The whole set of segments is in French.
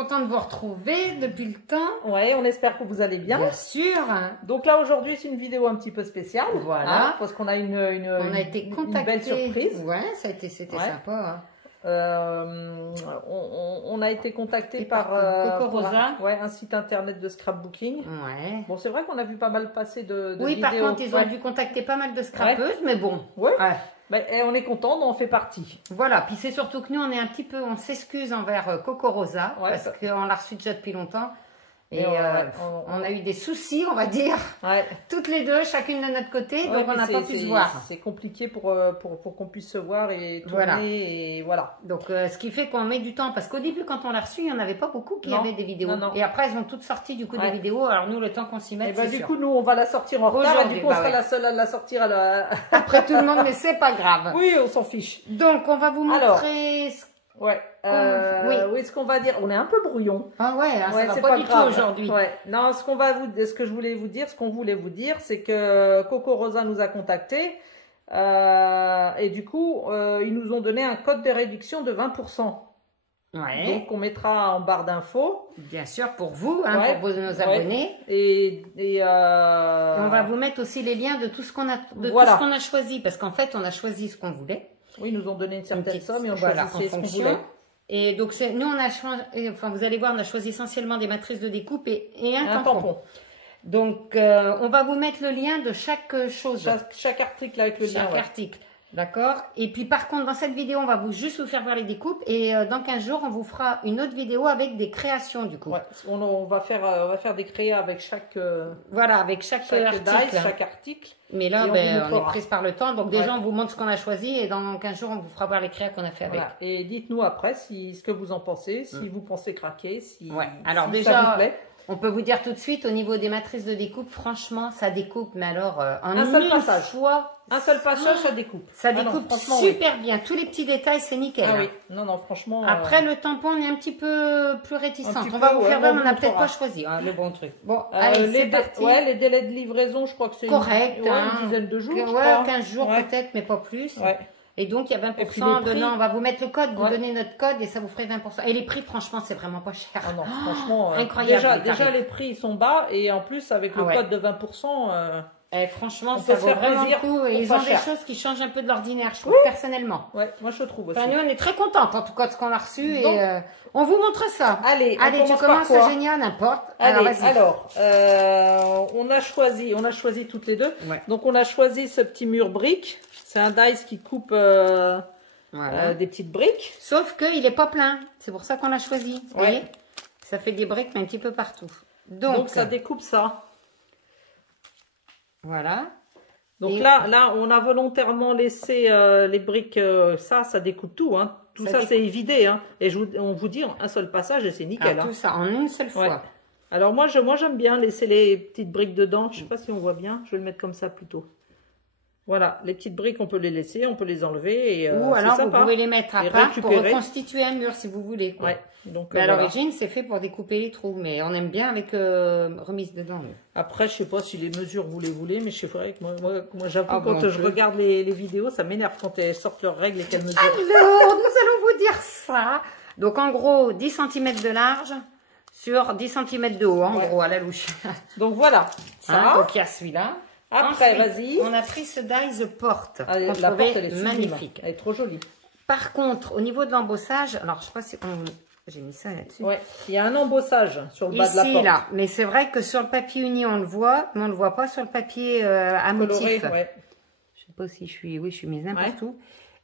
content de vous retrouver depuis le temps. Ouais, on espère que vous allez bien. Bien sûr. Donc là, aujourd'hui, c'est une vidéo un petit peu spéciale. Voilà. Hein, parce qu'on a une belle surprise. Ouais, c'était sympa. On a été contacté par Cocorosa. un site internet de scrapbooking. Ouais. Bon, c'est vrai qu'on a vu pas mal passer de oui, vidéos. par contre, ils ont dû contacter pas mal de scrapeuses, mais bon. Ouais. Ben, on est content, on en fait partie. Voilà, puis c'est surtout que nous, on s'excuse envers Cocorosa, parce qu'on l'a reçu déjà depuis longtemps. Et on a eu des soucis, on va dire, toutes les deux, chacune de notre côté, donc on n'a pas pu se voir. C'est compliqué pour qu'on puisse se voir et tourner, et voilà. Donc ce qui fait qu'on met du temps, parce qu'au début, quand on l'a reçu, il n'y en avait pas beaucoup qui avaient des vidéos. Non. Et après, elles ont toutes sorti du coup des vidéos, alors nous, le temps qu'on s'y mette, du coup, nous, on va la sortir en retard, et du coup, on sera la seule à la sortir après tout le monde, mais c'est pas grave. Oui, on s'en fiche. Donc, on va vous montrer... oui, ce qu'on va dire, on est un peu brouillon. Ah ouais, ça va pas du tout aujourd'hui. Non, ce qu'on voulait vous dire, c'est que Cocorosa nous a contactés et du coup, ils nous ont donné un code de réduction de 20%. Ouais. Donc, on mettra en barre d'infos. Bien sûr, pour vous, pour nos abonnés. Et on va vous mettre aussi les liens de tout ce qu'on a, tout ce qu'on a choisi, parce qu'en fait, on a choisi ce qu'on voulait. Oui, ils nous ont donné une certaine somme et on choisissait ce qu'on voulait. Et donc, nous, on a choisi, vous allez voir, on a choisi essentiellement des matrices de découpe et un tampon. Donc, on va vous mettre le lien de chaque chose. Chaque article avec le lien. Chaque article. D'accord. Et puis, par contre, dans cette vidéo, on va juste vous faire voir les découpes. Et dans 15 jours, on vous fera une autre vidéo avec des créations, du coup. Ouais, on va faire des créas avec chaque... avec chaque article. Chaque article. Mais là, on est prise par le temps. Donc, déjà, on vous montre ce qu'on a choisi. Et dans 15 jours, on vous fera voir les créas qu'on a fait avec. Et dites-nous après ce que vous en pensez. Si vous pensez craquer. Alors, déjà... ça vous plaît. On peut vous dire tout de suite, au niveau des matrices de découpe, franchement, ça découpe, mais alors, en un seul passage. Fois... Un seul passage, ça découpe. Ça découpe super bien. Tous les petits détails, c'est nickel. Ah oui, non, franchement... Après, le tampon, on est un petit peu plus réticente. On va vous faire voir, mais on n'a peut-être pas choisi le bon truc. Bon, allez, c'est parti. Les délais de livraison, je crois que c'est correct. Une dizaine de jours, 15 jours peut-être, mais pas plus. Et donc, il y a 20% dedans. On va vous mettre le code, vous donnez notre code et ça vous ferait 20%. Et les prix, franchement, c'est vraiment pas cher. Ah non, franchement, incroyable. Déjà, les prix sont bas et en plus, avec le code de 20%... franchement, ça vaut vraiment le coup. Et ils ont des choses qui changent un peu de l'ordinaire, je trouve, personnellement. Ouais, moi je trouve aussi. Enfin, nous, on est très contentes, en tout cas, de ce qu'on a reçu. Donc, et on vous montre ça. Allez, tu commences, Génia, n'importe. Alors, on a choisi toutes les deux. Donc, on a choisi ce petit mur brique. C'est un dice qui coupe des petites briques. Sauf qu'il n'est pas plein. C'est pour ça qu'on l'a choisi. Vous voyez, ça fait des briques, mais un petit peu partout. Donc ça découpe ça. Voilà. Donc là, on a volontairement laissé les briques, ça découpe tout. Hein. Tout ça, c'est évidé. Hein. Et on vous dit un seul passage et c'est nickel. Tout ça en une seule fois. Alors moi, j'aime bien laisser les petites briques dedans. Je ne sais pas si on voit bien. Je vais le mettre comme ça plutôt. Voilà, les petites briques, on peut les laisser, on peut les enlever. Et, ou alors, vous pouvez les mettre à part pour reconstituer un mur si vous voulez. Quoi. Donc, à l'origine, c'est fait pour découper les trous, mais on aime bien avec remise dedans. Après, je sais pas si les mesures vous les voulez, mais je sais vrai que moi j'avoue, quand je regarde les vidéos, ça m'énerve quand elles sortent leurs règles et qu'elles mesurent. Alors, nous allons vous dire ça. Donc, en gros, 10 cm de large sur 10 cm de haut, en gros, à la louche. Donc, voilà. Ça. Donc, il y a celui-là. Après, vas-y. On a pris ce dies porte. La porte, elle est magnifique. Elle est trop jolie. Par contre, au niveau de l'embossage, alors je sais pas si j'ai mis ça là-dessus. Ouais, il y a un embossage sur le bas de la porte. Ici, là. Mais c'est vrai que sur le papier uni, on le voit, mais on ne le voit pas sur le papier à motif. Je sais pas si je suis mise n'importe où.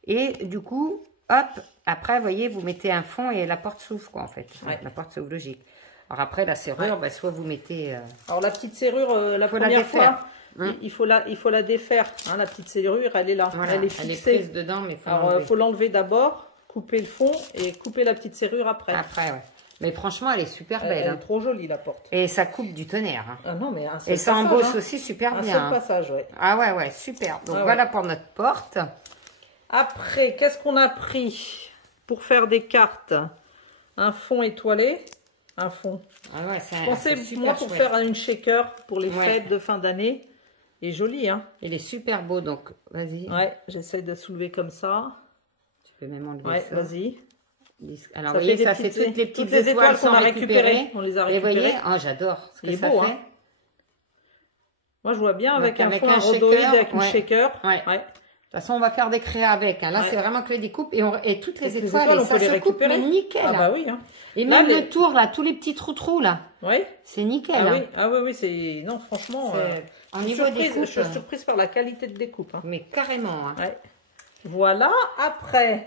Et du coup, hop, après, vous voyez, vous mettez un fond et la porte s'ouvre, quoi, en fait. La porte s'ouvre logique. Alors après, la serrure, soit vous mettez... Alors la petite serrure, la première fois... Il faut la défaire, hein, la petite serrure, elle est là, elle est fixée. Elle est prise dedans, mais il faut l'enlever d'abord, couper le fond et couper la petite serrure après. Mais franchement, elle est super belle. Elle est trop jolie, la porte. Et ça coupe du tonnerre. Hein. Ah non, mais un seul et ça embosse aussi super bien. Un seul passage, Ah ouais, super. Donc voilà pour notre porte. Après, qu'est-ce qu'on a pris pour faire des cartes? Un fond étoilé. Un fond. Pensez, moi, pour faire une shaker pour les fêtes de fin d'année. Il est joli, hein. Il est super beau, donc vas-y. Ouais, j'essaie de soulever comme ça. Tu peux même enlever ça. Vas-y. Alors, vous voyez, ça, c'est toutes les petites étoiles qu'on a récupérées. On les a récupérées. Et vous voyez, oh, j'adore ce que ça fait. Hein. Moi, je vois bien avec un fond rhodoïde, avec une shaker. Ouais. De toute façon, on va faire des créas avec. Hein. Là, c'est vraiment que les découpes. Et toutes les étoiles, on peut les récupérer. Nickel. Ah bah oui. Hein. Et même le tour, là, tous les petits trous là. Oui. C'est nickel. Ah, hein. oui. Ah oui, c'est... Non, franchement, je suis surprise par la qualité de découpe. Hein. Mais carrément. Hein. Ouais. Voilà, après,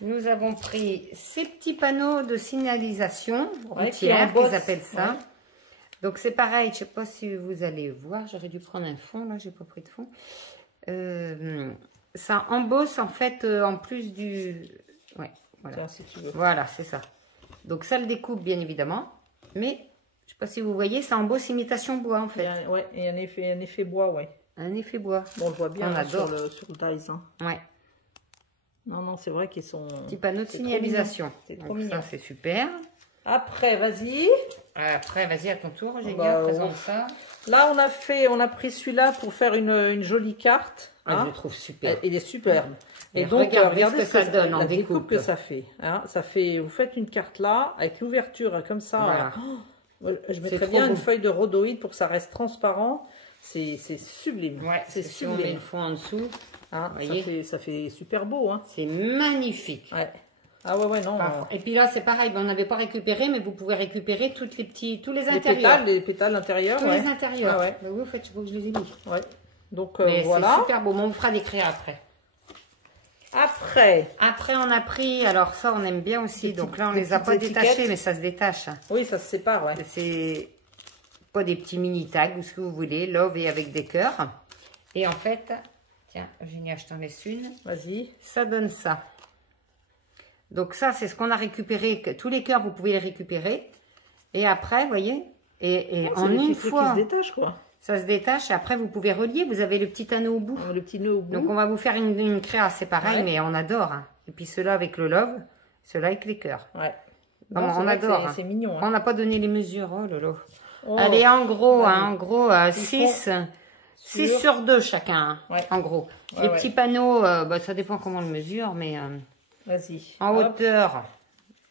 nous avons pris ces petits panneaux de signalisation routière, qu'ils appellent ça. Ouais. Donc, c'est pareil, je ne sais pas si vous allez voir, j'aurais dû prendre un fond, là, j'ai pas pris de fond. Ça embosse, en fait, en plus du... Ouais, voilà. Tiens, si tu veux. Voilà, c'est ça. Donc, ça le découpe, bien évidemment. Mais, je ne sais pas si vous voyez, ça embosse imitation bois, en fait. Ouais, et un effet bois, ouais. Un effet bois. Bon, on le voit bien là, sur le dies. Hein. Ouais. Non, c'est vrai qu'ils sont... Petit panneau de signalisation. C'est trop mignon. Ça, c'est super. Après, vas-y. Après, vas-y, à ton tour, Eugénia, présente ça. Là, on a pris celui-là pour faire une jolie carte. Hein. Je le trouve super. Il est superbe. Et donc, regardez ce que ça donne en découpe que ça fait. Hein. Vous faites une carte là, avec l'ouverture comme ça. Voilà. Je mettrais bien une feuille de rhodoïde pour que ça reste transparent. C'est sublime. Ouais, c'est sublime. Si on met le fond en dessous, hein, ça fait super beau. Hein. C'est magnifique. Ouais. Ah ouais, non. Et puis là, c'est pareil, on n'avait pas récupéré, mais vous pouvez récupérer tous les intérieurs. Les pétales intérieurs. Tous les intérieurs. Ah ouais. Bah oui, en fait, je crois que je les ai mis. Ouais. Donc mais voilà. C'est super beau, mais on fera des créas après. Après, on a pris, alors ça, on aime bien aussi. Donc là, on les a pas détachés, mais ça se détache. Oui, ça se sépare, ouais. C'est pas des petits mini tags ou ce que vous voulez, love et avec des cœurs. Et en fait, tiens, Eugénia, je t'en laisse une. Vas-y. Ça donne ça. Donc ça, c'est ce qu'on a récupéré. Tous les cœurs, vous pouvez les récupérer. Et après, vous voyez, et en une fois, qui se détache, quoi. Ça se détache. Et après, vous pouvez relier. Vous avez le petit anneau au bout. Le petit nœud au bout. Donc, on va vous faire une créa. C'est pareil, mais on adore. Hein. Et puis, ceux-là avec le love. Ceux-là avec les cœurs. Ouais. Non, on adore. C'est mignon. Hein. On n'a pas donné les mesures. Oh là là. Oh. Allez, en gros, 6 sur 2 chacun. Hein, en gros. Les petits panneaux, ça dépend comment on le mesure, mais... Vas-y. En hauteur,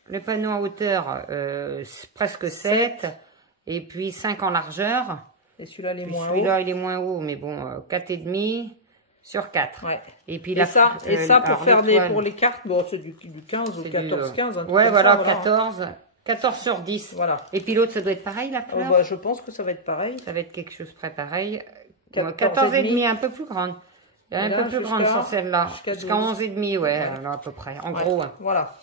les panneaux en hauteur, presque 7. Et puis 5 en largeur. Et celui-là, il est moins haut. Celui-là, il est moins haut, mais bon, 4,5 sur 4. Ouais. Et puis ça, pour faire pour les cartes, bon, c'est du 15 ou 14-15. Ouais, voilà, 14 sur 10. Voilà. Et puis l'autre, ça doit être pareil, la fleur je pense que ça va être pareil. Ça va être quelque chose près pareil. 14,5, un peu plus grande. Un peu plus grande sur celle-là. Jusqu'à 11,5, ouais, là, à peu près. En gros. Voilà.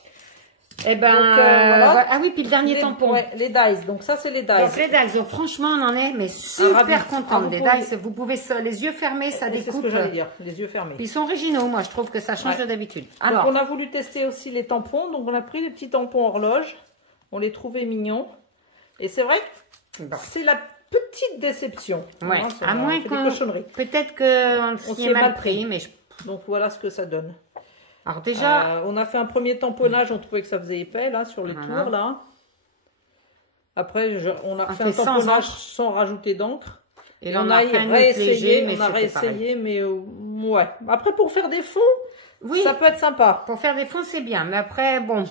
Eh ben, voilà. Ah oui, puis le dernier tampon. Ouais, les dies. Donc ça, c'est les dies. Donc les dies. Donc franchement, on en est mais super contente des dies. Vous pouvez les yeux fermés, ça découpe. C'est ce que j'allais dire, les yeux fermés. Puis ils sont originaux, moi je trouve que ça change de d'habitude. Alors, on a voulu tester aussi les tampons. Donc on a pris les petits tampons horloge. On les trouvait mignons. Et c'est vrai que c'est la petite déception. Ouais. À moins qu'on... Peut-être qu'on s'y est mal pris, mais... Donc voilà ce que ça donne. Alors déjà, on a fait un premier tamponnage, on trouvait que ça faisait épais là sur les tours là. Après, on a fait un tamponnage sans rajouter d'encre. Et là, on a réessayé, mais ouais. Après, pour faire des fonds, ça peut être sympa. Pour faire des fonds, c'est bien, mais après, bon,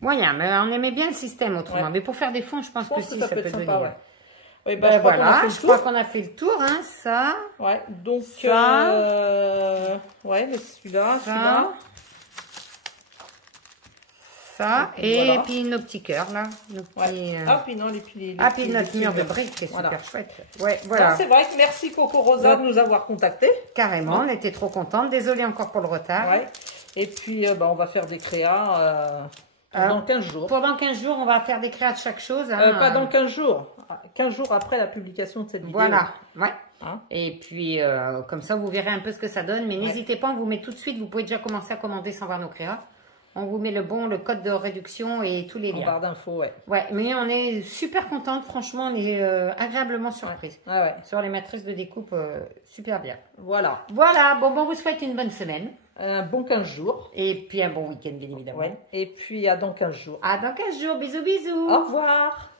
moyen. Mais on aimait bien le système autrement. Mais pour faire des fonds, je pense que si, ça peut être sympa. Ouais. Oui, voilà, je crois qu'on a fait le tour, hein, ça. Ouais, donc ça. Ouais, mais celui-là, ça. Et puis nos petits cœurs, là. Nos petits, puis notre mur de briques, c'est super chouette. Ouais, voilà. C'est vrai que merci Coco Rosa de nous avoir contactés. Carrément, on était trop contente. Désolée encore pour le retard. Ouais. Et puis, on va faire des créas. Dans 15 jours. Pendant 15 jours, on va faire des créas de chaque chose. Hein, pas dans 15 jours. 15 jours après la publication de cette vidéo. Voilà. Ouais. Hein? Et puis, comme ça, vous verrez un peu ce que ça donne. Mais n'hésitez pas, on vous met tout de suite. Vous pouvez déjà commencer à commander sans voir nos créas. On vous met le code de réduction et tous les liens. En barre d'infos, ouais. Ouais, mais on est super contente. Franchement, on est agréablement surprise. Ouais. Sur les matrices de découpe, super bien. Voilà. Voilà. Bon, on vous souhaite une bonne semaine. Un bon 15 jours. Et puis un bon week-end, bien évidemment. Ouais. Et puis à dans 15 jours. À dans 15 jours. Bisous, bisous. Au revoir.